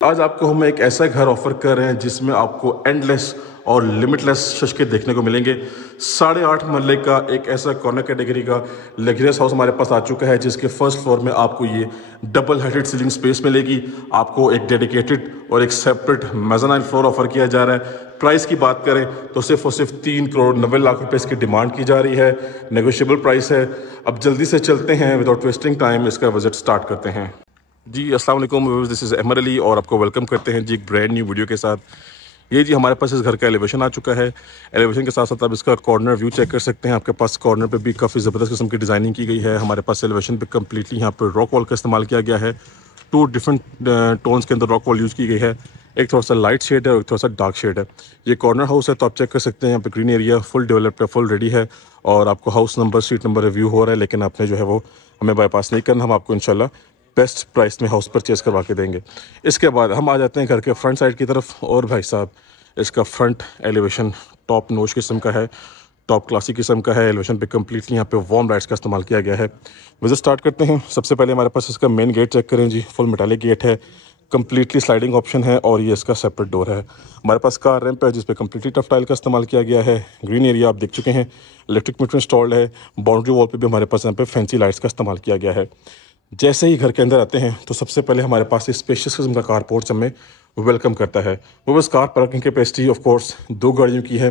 आज आपको हम एक ऐसा घर ऑफर कर रहे हैं जिसमें आपको एंडलेस और लिमिटलेस शशके देखने को मिलेंगे। 8.5 मरले का एक ऐसा कॉर्नर कैटेगरी का लग्जरियस हाउस हमारे पास आ चुका है, जिसके फर्स्ट फ्लोर में आपको ये डबल हेडेड सीलिंग स्पेस मिलेगी। आपको एक डेडिकेटेड और एक सेपरेट मेज़ानाइन फ्लोर ऑफर किया जा रहा है। प्राइस की बात करें तो सिर्फ और सिर्फ 3 करोड़ 90 लाख रुपए इसकी डिमांड की जा रही है। नेगोशिएबल प्राइस है। अब जल्दी से चलते हैं, विदाउट वेस्टिंग टाइम इसका विजिट स्टार्ट करते हैं। जी अस्सलाम वालेकुम, दिस इज़ अहमद अली और आपको वेलकम करते हैं जी एक ब्रांड न्यू वीडियो के साथ। ये जी हमारे पास इस घर का एलिवेशन आ चुका है। एलिवेशन के साथ साथ आप इसका कॉर्नर व्यू चेक कर सकते हैं। आपके पास कॉर्नर पे भी काफ़ी ज़बरदस्त किस्म की डिज़ाइनिंग की गई है। हमारे पास एलिवेशन पे कम्प्लीटली यहाँ पर रॉक वॉल का इस्तेमाल किया गया है। 2 डिफरेंट टोन्स के अंदर रॉक वॉल यूज़ की गई है। एक थोड़ा सा लाइट शेड है और एक थोड़ा सा डार्क शेड है। ये कॉर्नर हाउस है तो आप चेक कर सकते हैं यहाँ पे ग्रीन एरिया फुल डेवलप्ड है, फुल रेडी है। और आपको house number street number review हो रहा है, लेकिन आपने जो है वो हमें बाईपास नहीं करना। हम आपको इंशाल्लाह बेस्ट प्राइस में हाउस परचेज़ करवा के देंगे। इसके बाद हम आ जाते हैं घर के फ्रंट साइड की तरफ। और भाई साहब, इसका फ्रंट एलिवेशन टॉप नोच किस्म का है, टॉप क्लासिक किस्म का है। एलिवेशन पे कम्प्लीटली यहाँ पे वार्म लाइट्स का इस्तेमाल किया गया है। विजिट स्टार्ट करते हैं। सबसे पहले हमारे पास इसका मेन गेट चेक करें जी। फुल मेटालिक गेट है, कम्प्लीटली स्लाइडिंग ऑप्शन है और ये इसका सेपरेट डोर है। हमारे पास कार रैंप है जिसपे कम्प्लीटली टफ टाइल का इस्तेमाल किया गया है। ग्रीन एरिया आप देख चुके हैं, इलेक्ट्रिक मीटर इंस्टॉल्ड है। बाउंड्री वॉल पे भी हमारे पास यहाँ पे फैंसी लाइट्स का इस्तेमाल किया गया है। जैसे ही घर के अंदर आते हैं तो सबसे पहले हमारे पास इस स्पेशियस किस्म का कार पोर्च हमें वेलकम करता है। वो bus car parking capacity of course 2 गाड़ियों की है।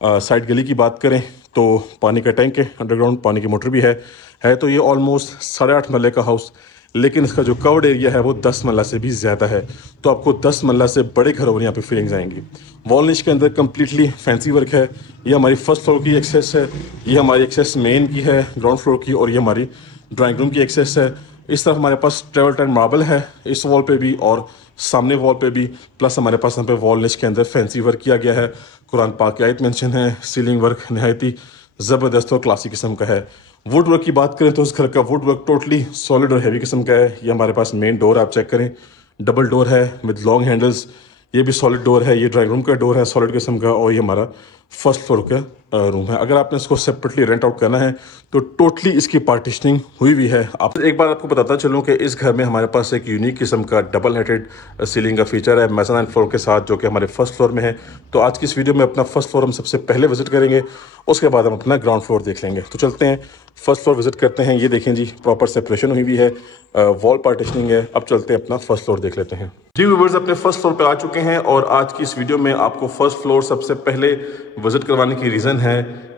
साइड गली की बात करें तो पानी का टैंक है, अंडरग्राउंड पानी की मोटर भी है। तो ये ऑलमोस्ट 8.5 मरले का हाउस, लेकिन इसका जो कवर्ड एरिया है वो 10 मरला से भी ज़्यादा है। तो आपको 10 मरला से बड़े घरों में यहाँ पे फीलिंग्स आएंगी। वॉल निच के अंदर कम्प्लीटली फैंसी वर्क है। ये हमारी फर्स्ट फ्लोर की एक्सेस है, ये हमारी एक्सेस मेन की है ग्राउंड फ्लोर की, और ये हमारी ड्राइंग रूम की एक्सेस है। इस तरफ हमारे पास ट्रेवल टाइम मार्बल है इस वॉल पे भी और सामने वॉल पे भी। प्लस हमारे पास यहाँ पे वॉल निच के अंदर फैंसी वर्क किया गया है। कुरान पाक की आयत मेंशन है। सीलिंग वर्क नहायत ही ज़बरदस्त और क्लासिक किस्म का है। वुड वर्क की बात करें तो इस घर का वुड वर्क टोटली सॉलिड और हैवी किस्म का है। ये हमारे पास मेन डोर आप चेक करें, डबल डोर है विद लॉन्ग हैंडल्स। ये भी सॉलिड डोर है। ये ड्राइंग रूम का डोर है सॉलिड किस्म का, और ये हमारा फर्स्ट फ्लोर का रूम है। अगर आपने इसको सेपरेटली रेंट आउट करना है तो टोटली इसकी पार्टीशनिंग हुई हुई है। आप एक बार आपको बताता चलूँ कि इस घर में हमारे पास एक यूनिक किस्म का डबल हेडेड सीलिंग का फीचर है मेज़ानाइन फ्लोर के साथ, जो कि हमारे फर्स्ट फ्लोर में है। तो आज की इस वीडियो में अपना फर्स्ट फ्लोर हम सबसे पहले विजिट करेंगे, उसके बाद हम अपना ग्राउंड फ्लोर देख लेंगे। तो चलते हैं, फर्स्ट फ्लोर विजिट करते हैं। ये देखें जी, प्रॉपर सेपरेशन हुई हुई है, वॉल पार्टीशनिंग है। अब चलते हैं अपना फर्स्ट फ्लोर देख लेते हैं। जी व्यूअर्स, अपने फर्स्ट फ्लोर पे आ चुके हैं और आज की इस वीडियो में आपको फर्स्ट फ्लोर सबसे पहले विजिट करवाने की रीज़न है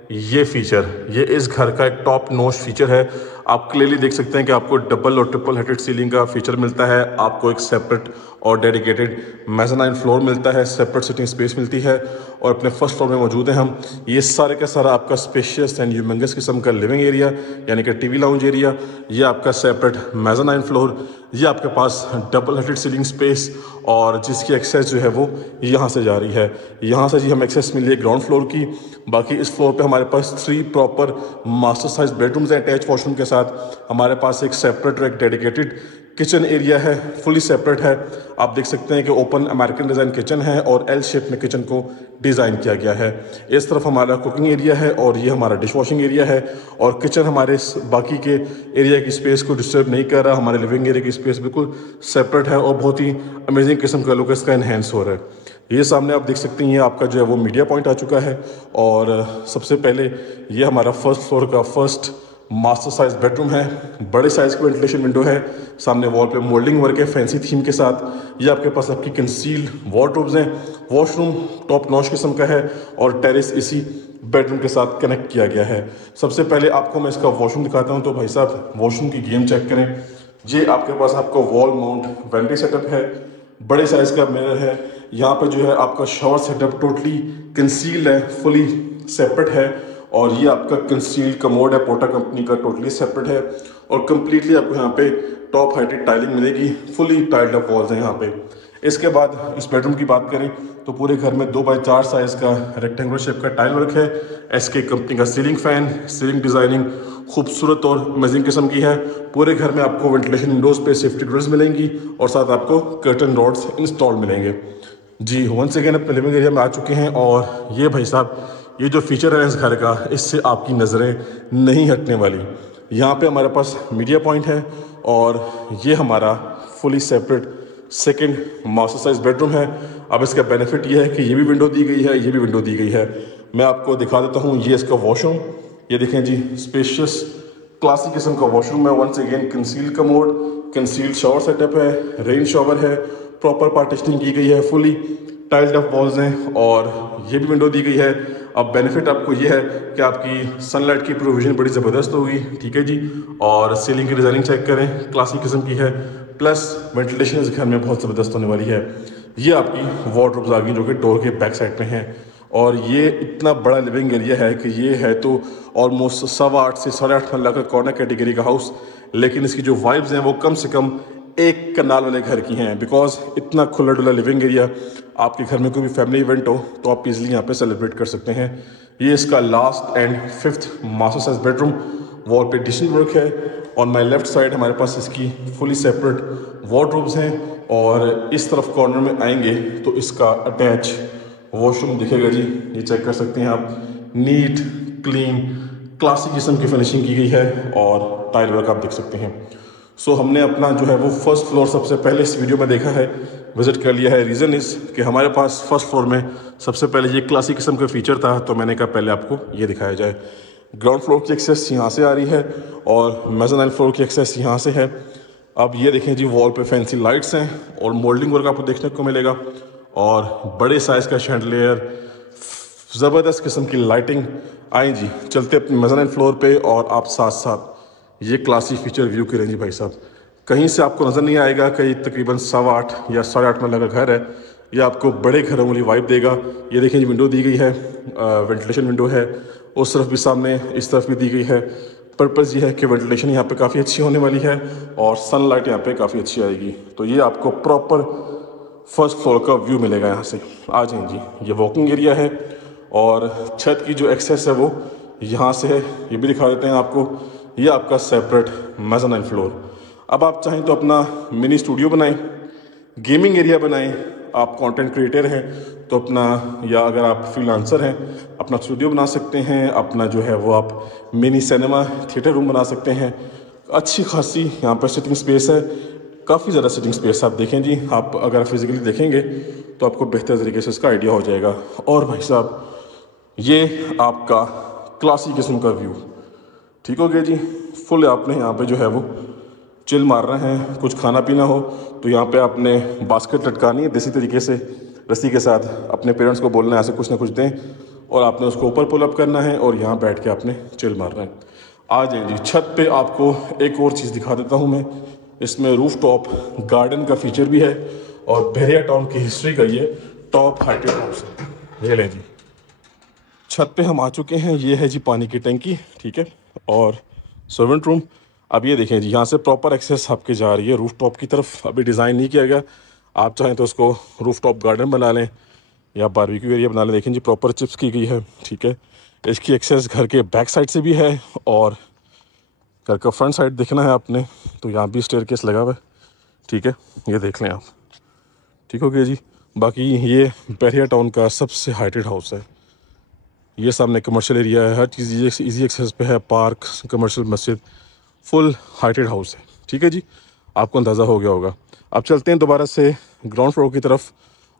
ये फीचर। ये इस घर का एक टॉप नॉच फीचर है। आप क्लियरली देख सकते हैं कि आपको डबल और ट्रिपल हेडेड सीलिंग का फीचर मिलता है। आपको एक सेपरेट और डेडिकेटेड मेज़ानाइन फ्लोर मिलता है, सेपरेट सिटिंग स्पेस मिलती है। और अपने फर्स्ट फ्लोर में मौजूद हैं हम। ये सारे का सारा आपका स्पेशियस एंड ह्यूमंगस किस्म का लिविंग एरिया, यानी कि टीवी लाउंज एरिया। ये आपका सेपरेट मेज़ानाइन फ्लोर, ये आपके पास डबल हेडेड सीलिंग स्पेस, और जिसकी एक्सेस जो है वो यहाँ से जा रही है। यहाँ से जी हम एक्सेस मिली है ग्राउंड फ्लोर की। बाकी इस फ्लोर पे हमारे पास 3 प्रॉपर मास्टर साइज बेडरूम्स हैं अटैच वॉशरूम के साथ। हमारे पास एक सेपरेट और एक डेडिकेटेड किचन एरिया है, फुली सेपरेट है। आप देख सकते हैं कि ओपन अमेरिकन डिज़ाइन किचन है और एल शेप में किचन को डिज़ाइन किया गया है। इस तरफ हमारा कुकिंग एरिया है और ये हमारा डिश वॉशिंग एरिया है। और किचन हमारे बाकी के एरिया की स्पेस को डिस्टर्ब नहीं कर रहा। हमारे लिविंग एरिया की स्पेस बिल्कुल सेपरेट है और बहुत ही अमेजिंग किस्म का लुक इसका इन्हेंस हो रहा है। ये सामने आप देख सकते हैं, ये आपका जो है वो मीडिया पॉइंट आ चुका है। और सबसे पहले ये हमारा फर्स्ट फ्लोर का फर्स्ट मास्टर साइज बेडरूम है। बड़े साइज की वेंटिलेशन विंडो है। सामने वॉल पे मोल्डिंग वर्क है फैंसी थीम के साथ। ये आपके पास आपकी कंसील्ड वार्डरोब्स हैं। वॉशरूम टॉप नॉच किस्म का है और टेरेस इसी बेडरूम के साथ कनेक्ट किया गया है। सबसे पहले आपको मैं इसका वॉशरूम दिखाता हूँ। तो भाई साहब, वॉशरूम की गेम चेक करें। ये आपके पास आपको वॉल माउंट वैनिटी सेटअप है, बड़े साइज का मिरर है। यहाँ पे जो है आपका शॉवर सेटअप टोटली कंसील्ड है, फुली सेपरेट है। और ये आपका कंसील्ड कमोड है, पोटा कंपनी का, टोटली सेपरेट है। और कम्प्लीटली आपको यहाँ पे टॉप हाइटेड टाइलिंग मिलेगी, फुली टाइल्ड अप वॉल्स हैं यहाँ पे। इसके बाद इस बेडरूम की बात करें तो पूरे घर में 2x4 साइज का रेक्टेंगुलर शेप का टाइल वर्क है। एसके कंपनी का सीलिंग फैन, सीलिंग डिज़ाइनिंग खूबसूरत और अमेजिंग किस्म की है। पूरे घर में आपको वेंटिलेशन विंडोज़ पे सेफ्टी ग्रिल्स मिलेंगी और साथ आपको कर्टन रॉड्स इंस्टॉल मिलेंगे। जी वंस अगेन अपने लिविंग एरिया में आ चुके हैं। और ये भाई साहब, ये जो फीचर है इस घर का, इससे आपकी नज़रें नहीं हटने वाली। यहाँ पे हमारे पास मीडिया पॉइंट है और ये हमारा fully separate second master size bedroom है। अब इसका बेनिफिट ये है कि ये भी विंडो दी गई है, ये भी विंडो दी गई है। मैं आपको दिखा देता हूँ, ये इसका वॉशरूम, ये देखें जी, स्पेशियस क्लासिक किस्म का वॉशरूम है। Once again conceal commode, concealed shower setup है, रेन शावर है, प्रॉपर पार्टीशनिंग की गई है, फुली टाइल्ड अप वॉल्स हैं और ये भी विंडो दी गई है। अब बेनिफिट आपको ये है कि आपकी सनलाइट की प्रोविजन बड़ी ज़बरदस्त होगी, ठीक है जी। और सीलिंग की डिज़ाइनिंग चेक करें, क्लासिक किस्म की है, प्लस वेंटिलेशन इस घर में बहुत ज़बरदस्त होने वाली है। ये आपकी वार्डरोब्स आ गई जो कि डोर के बैक साइड में है। और ये इतना बड़ा लिविंग एरिया है कि ये है तो ऑलमोस्ट 8.25 से 8.5 मरला का कॉर्नर कैटेगरी का हाउस, लेकिन इसकी जो वाइब्स हैं वो कम से कम एक कनाल वाले घर की हैं, बिकॉज इतना खुला डुला लिविंग एरिया। आपके घर में कोई भी फैमिली इवेंट हो तो आप इजीली यहाँ पे सेलिब्रेट कर सकते हैं। ये इसका last and 5th master size bedroom, wall पे डिशन वर्क है। ऑन माय लेफ्ट साइड हमारे पास इसकी फुली सेपरेट वार्डरोब्स हैं और इस तरफ कॉर्नर में आएंगे तो इसका अटैच वॉशरूम दिखेगा जी। ये चेक कर सकते हैं आप, नीट क्लीन क्लासिक किस्म की फिनिशिंग की गई है और टाइल वर्क आप देख सकते हैं। सो हमने अपना जो है वो फर्स्ट फ्लोर सबसे पहले इस वीडियो में देखा है, विजिट कर लिया है। रीज़न इज़ कि हमारे पास फर्स्ट फ्लोर में सबसे पहले ये क्लासिक किस्म का फीचर था, तो मैंने कहा पहले आपको ये दिखाया जाए। ग्राउंड फ्लोर की एक्सेस यहाँ से आ रही है और मेज़ानाइन फ्लोर की एक्सेस यहाँ से है। अब ये देखें जी, वॉल पे फैंसी लाइट्स हैं और मोल्डिंग वर्क आपको देखने को मिलेगा और बड़े साइज़ का शैंडलियर, ज़बरदस्त किस्म की लाइटिंग। आए जी, चलते अपने मेज़ानाइन फ्लोर पे और आप साथ साथ ये क्लासिक फीचर व्यू करें जी। भाई साहब, कहीं से आपको नज़र नहीं आएगा कि तकरीबन 8.25 या 8.5 मरला का घर है। ये आपको बड़े घरों वाली वाइब देगा। ये देखें जी, विंडो दी गई है, वेंटिलेशन विंडो है, उस तरफ भी सामने, इस तरफ भी दी गई है। पर्पज़ ये है कि वेंटिलेशन यहाँ पे काफ़ी अच्छी होने वाली है और सनलाइट यहाँ पे काफ़ी अच्छी आएगी। तो ये आपको प्रॉपर फर्स्ट फ्लोर का व्यू मिलेगा यहाँ से। आ जाए जी, ये वॉकिंग एरिया है और छत की जो एक्सेस है वो यहाँ से है, ये भी दिखा देते हैं आपको। ये आपका सेपरेट मेज़ानाइन फ्लोर। अब आप चाहें तो अपना मिनी स्टूडियो बनाएं, गेमिंग एरिया बनाएं। आप कंटेंट क्रिएटर हैं तो अपना, या अगर आप फ्रीलांसर हैं, अपना स्टूडियो बना सकते हैं। अपना जो है वो आप मिनी सिनेमा थिएटर रूम बना सकते हैं। अच्छी खासी यहाँ पर सिटिंग स्पेस है, काफ़ी ज़्यादा सिटिंग स्पेस। आप देखें जी, आप अगर फिजिकली देखेंगे तो आपको बेहतर तरीके से इसका आइडिया हो जाएगा। और भाई साहब, ये आपका क्लासिक किस्म का व्यू, ठीक हो गया जी। फुल आपने यहाँ पे जो है वो चिल मार रहे हैं, कुछ खाना पीना हो तो यहाँ पे आपने बास्केट लटकानी है देसी तरीके से, रस्सी के साथ। अपने पेरेंट्स को बोलना है ऐसे कुछ ना कुछ दें और आपने उसको ऊपर पुल अप करना है और यहाँ बैठ के आपने चिल मारना है। आ जाए जी, छत पे आपको एक और चीज़ दिखा देता हूँ मैं। इसमें रूफ टॉप गार्डन का फीचर भी है और बहरिया टाउन की हिस्ट्री का ये टॉप हाइटेड हाउस है। ये लें जी, छत पे हम आ चुके हैं। ये है जी पानी की टंकी, ठीक है, और सर्वेंट रूम। अब ये देखें जी, यहाँ से प्रॉपर एक्सेस आपके जा रही है रूफ टॉप की तरफ। अभी डिज़ाइन नहीं किया गया, आप चाहें तो उसको रूफ टॉप गार्डन बना लें या बारबेक्यू एरिया बना लें। देखें जी, प्रॉपर चिप्स की गई है, ठीक है। इसकी एक्सेस घर के बैक साइड से भी है और घर का फ्रंट साइड देखना है आपने तो यहाँ भी स्टेयरकेस लगा हुआ है, ठीक है, ये देख लें आप, ठीक हो गया जी। बाकी ये बहरिया टाउन का सबसे हाइटेड हाउस है। ये सामने कमर्शियल एरिया है, हर चीज़ ईजी एक्सेस पे है, पार्क, कमर्शियल, मस्जिद, फुल हाइटेड हाउस है, ठीक है जी। आपको अंदाज़ा हो गया होगा। अब चलते हैं दोबारा से ग्राउंड फ्लोर की तरफ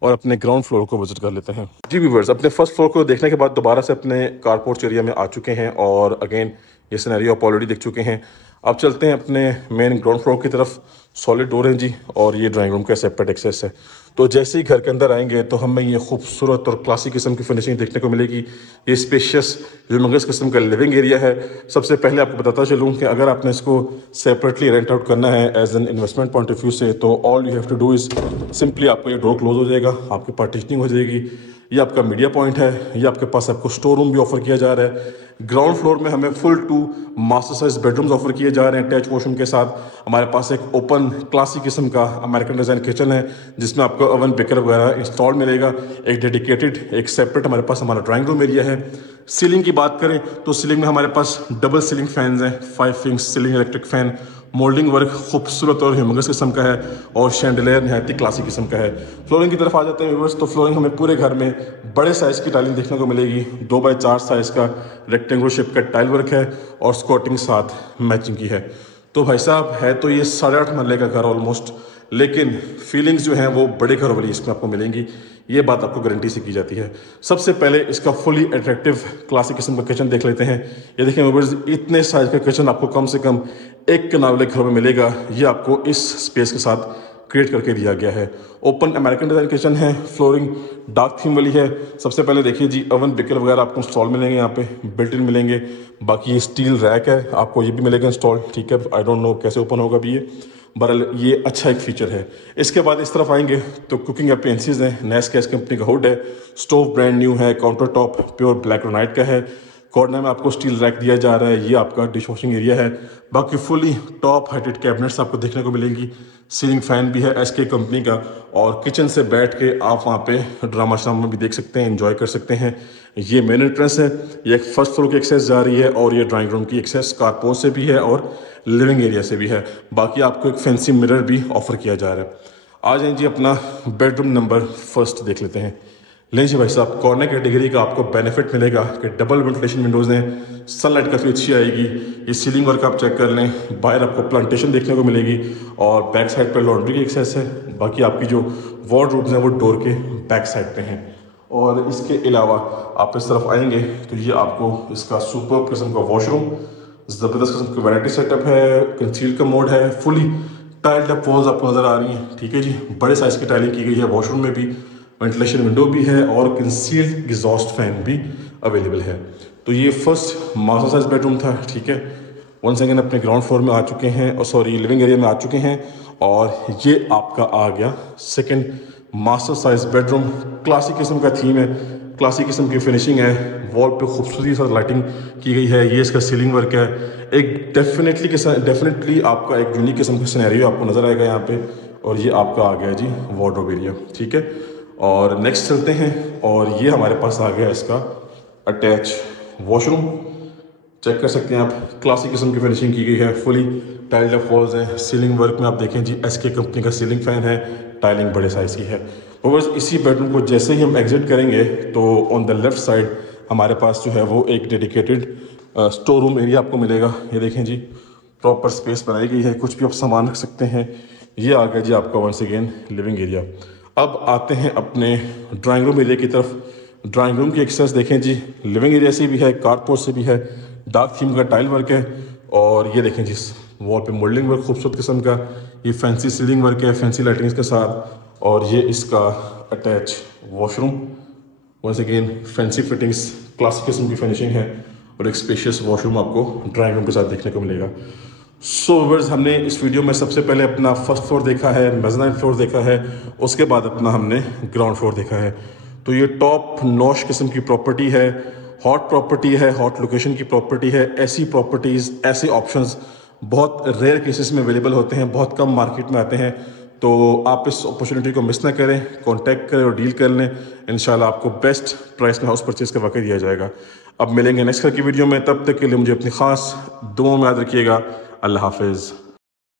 और अपने ग्राउंड फ्लोर को विजिट कर लेते हैं जी। व्यूअर्स, अपने फर्स्ट फ्लोर को देखने के बाद दोबारा से अपने कारपोर्च एरिया में आ चुके हैं और अगेन ये सिनेरियो आप ऑलरेडी देख चुके हैं। अब चलते हैं अपने मेन ग्राउंड फ्लोर की तरफ। सॉलिड डोर है जी और ये ड्राइंग रूम का सेपरेट एक्सेस है। तो जैसे ही घर के अंदर आएंगे तो हमें ये खूबसूरत और क्लासिक किस्म की फिनिशिंग देखने को मिलेगी। ये स्पेशियस ह्यूमंगस किस्म का लिविंग एरिया है। सबसे पहले आपको बताता चलूँ कि अगर आपने इसको सेपरेटली रेंट आउट करना है as an investment point of view से, तो all you have to do is simply आपको ये डोर क्लोज हो जाएगा, आपकी पार्टीशनिंग हो जाएगी। ये आपका मीडिया पॉइंट है। ये आपके पास आपको स्टोर रूम भी ऑफर किया जा रहा है। ग्राउंड फ्लोर में हमें full 2 master size bedrooms offer किए जा रहे हैं अटैच वॉशरूम के साथ। हमारे पास एक ओपन क्लासिक किस्म का अमेरिकन डिज़ाइन किचन है जिसमें आपको ओवन बेकर वगैरह इंस्टॉल मिलेगा। एक डेडिकेटेड, एक सेपरेट हमारे पास हमारा ड्राइंग रूम एरिया है। सीलिंग की बात करें तो सीलिंग में हमारे पास डबल सीलिंग फैंस हैं, 5 फिंग्स ceiling electric fan. Moulding work खूबसूरत और ह्यूमंगस किस्म का है और शैंडलियर नहायती क्लासिक किस्म का है। फ्लोरिंग की तरफ आ जाते हैं व्यूअर्स, तो फ्लोरिंग हमें पूरे घर में बड़े साइज़ की टाइलिंग देखने को मिलेगी। 2x4 साइज़ का रेक्टेंगुलर शेप का टाइल वर्क है और स्कॉटिंग साथ मैचिंग की है। तो भाई साहब, है तो ये 8.5 मरले का घर ऑलमोस्ट, लेकिन फीलिंग्स जो हैं वो बड़े घरों वाली इसमें आपको मिलेंगी, ये बात आपको गारंटी से की जाती है। सबसे पहले इसका फुली अट्रैक्टिव क्लासिक किस्म का किचन देख लेते हैं। ये देखें व्यूअर्स, इतने साइज का किचन आपको कम से कम एक कनाल वाले घरों में मिलेगा। ये आपको इस स्पेस के साथ क्रिएट करके दिया गया है। ओपन अमेरिकन डिज़ाइन किचन है, फ्लोरिंग डार्क थीम वाली है। सबसे पहले देखिए जी, ओवन बेकर वगैरह आपको इंस्टॉल मिलेंगे, यहाँ पे बिल्ट इन मिलेंगे। बाकी ये स्टील रैक है, आपको ये भी मिलेगा इंस्टॉल, ठीक है। आई डोंट नो कैसे ओपन होगा भी ये, बहरहाल ये अच्छा एक फीचर है। इसके बाद इस तरफ आएंगे तो कुकिंग अप्लायंसेस हैं, नेस्कैस कंपनी का हुड है, स्टोव ब्रांड न्यू है, counter top pure black granite का है। कॉर्नर में आपको स्टील रैक दिया जा रहा है, ये आपका डिश वॉशिंग एरिया है। बाकी फुली टॉप हाइटेड कैबिनेट्स आपको देखने को मिलेंगी। सीलिंग फैन भी है एसके कंपनी का, और किचन से बैठ के आप वहाँ पे ड्रामा श्रामा भी देख सकते हैं, एंजॉय कर सकते हैं। ये मेन एंट्रेंस है, ये फर्स्ट फ्लोर की एक्सेस जा रही है, और ये ड्राइंग रूम की एक्सेस कारपोर्ट से भी है और लिविंग एरिया से भी है। बाकी आपको एक फैंसी मिरर भी ऑफर किया जा रहा है। आ जाए जी, अपना बेडरूम नंबर फर्स्ट देख लेते हैं। लें जी भाई साहब, कॉर्नर कैटेगरी का आपको बेनिफिट मिलेगा कि डबल वेंटिलेशन विंडोज़ हैं, सनलाइट काफ़ी अच्छी आएगी। ये सीलिंग वर्क आप चेक कर लें, बाहर आपको प्लांटेशन देखने को मिलेगी, और बैक साइड पर लॉन्ड्री की एक्सेस है। बाकी आपकी जो वार्डरोब्स हैं वो डोर के बैक साइड पे हैं। और इसके अलावा आप इस तरफ आएंगे तो ये आपको इसका सुपर किस्म का वॉशरूम, ज़बरदस्त किस्म का वैनिटी सेटअप है, कंसील का मोड है, फुली टाइल्ड अप वॉल्स आपको नज़र आ रही हैं, ठीक है जी। बड़े साइज़ की टाइलिंग की गई है, वॉशरूम में भी वेंटिलेशन विंडो भी है, और कंसील्ड एग्जॉस्ट फैन भी अवेलेबल है। तो ये फर्स्ट मास्टर साइज बेडरूम था, ठीक है। वंस अगेन अपने ग्राउंड फ्लोर में आ चुके हैं, और सॉरी लिविंग एरिया में आ चुके हैं, और ये आपका आ गया second master size bedroom. Classic किस्म का थीम है, क्लासिक किस्म की फिनिशिंग है, वॉल पे खूबसूरती से लाइटिंग की गई है। ये इसका सीलिंग वर्क है, एक डेफिनेटली आपका एक यूनिक किस्म का सिनेरियो आपको नज़र आएगा यहाँ पे। और ये आपका आ गया जी वार्डरोब एरिया, ठीक है। और नेक्स्ट चलते हैं, और ये हमारे पास आ गया इसका अटैच वॉशरूम। चेक कर सकते हैं आप, क्लासिक किस्म की फिनिशिंग की गई है, फुली टाइल्ड अप वॉल्स हैं। सीलिंग वर्क में आप देखें जी, एसके कंपनी का सीलिंग फैन है, टाइलिंग बड़े साइज़ की है। तो बस इसी बेडरूम को जैसे ही हम एग्जिट करेंगे तो ऑन द लेफ्ट साइड हमारे पास जो है वो एक डेडिकेटेड स्टोर रूम एरिया आपको मिलेगा। ये देखें जी, प्रॉपर स्पेस बनाई गई है, कुछ भी आप सामान रख सकते हैं। ये आ गया जी आपका वंस अगेन लिविंग एरिया। अब आते हैं अपने ड्राइंग रूम एरिया की तरफ। ड्राइंग रूम की एक्सेस देखें जी, लिविंग एरिया से भी है, कारपोर्ट से भी है, डार्क थीम का टाइल वर्क है, और ये देखें जी वॉल पे मोल्डिंग वर्क खूबसूरत किस्म का। ये फैंसी सीलिंग वर्क है, फैंसी लाइटिंग्स के साथ, और ये इसका attach washroom. Once again fancy fittings, classic किस्म की फिनिशिंग है, और एक स्पेशियस वॉशरूम आपको ड्राइंग रूम के साथ देखने को मिलेगा। सो व्यूअर्स, हमने इस वीडियो में सबसे पहले अपना फर्स्ट फ्लोर देखा है, मेज़नाइन फ्लोर देखा है, उसके बाद अपना हमने ग्राउंड फ्लोर देखा है। तो ये टॉप नॉश किस्म की प्रॉपर्टी है, हॉट प्रॉपर्टी है, हॉट लोकेशन की प्रॉपर्टी है। ऐसी प्रॉपर्टीज़, ऐसे ऑप्शंस बहुत रेयर केसेस में अवेलेबल होते हैं, बहुत कम मार्केट में आते हैं। तो आप इस अपॉर्चुनिटी को मिस ना करें, कांटेक्ट करें और डील कर लें। इंशाल्लाह आपको बेस्ट प्राइस में हाउस परचेज़ करवा के दिया जाएगा। अब मिलेंगे नेक्स्ट की वीडियो में, तब तक के लिए मुझे अपनी ख़ास दुआओं में याद रखिएगा। अल्लाह हाफिज़।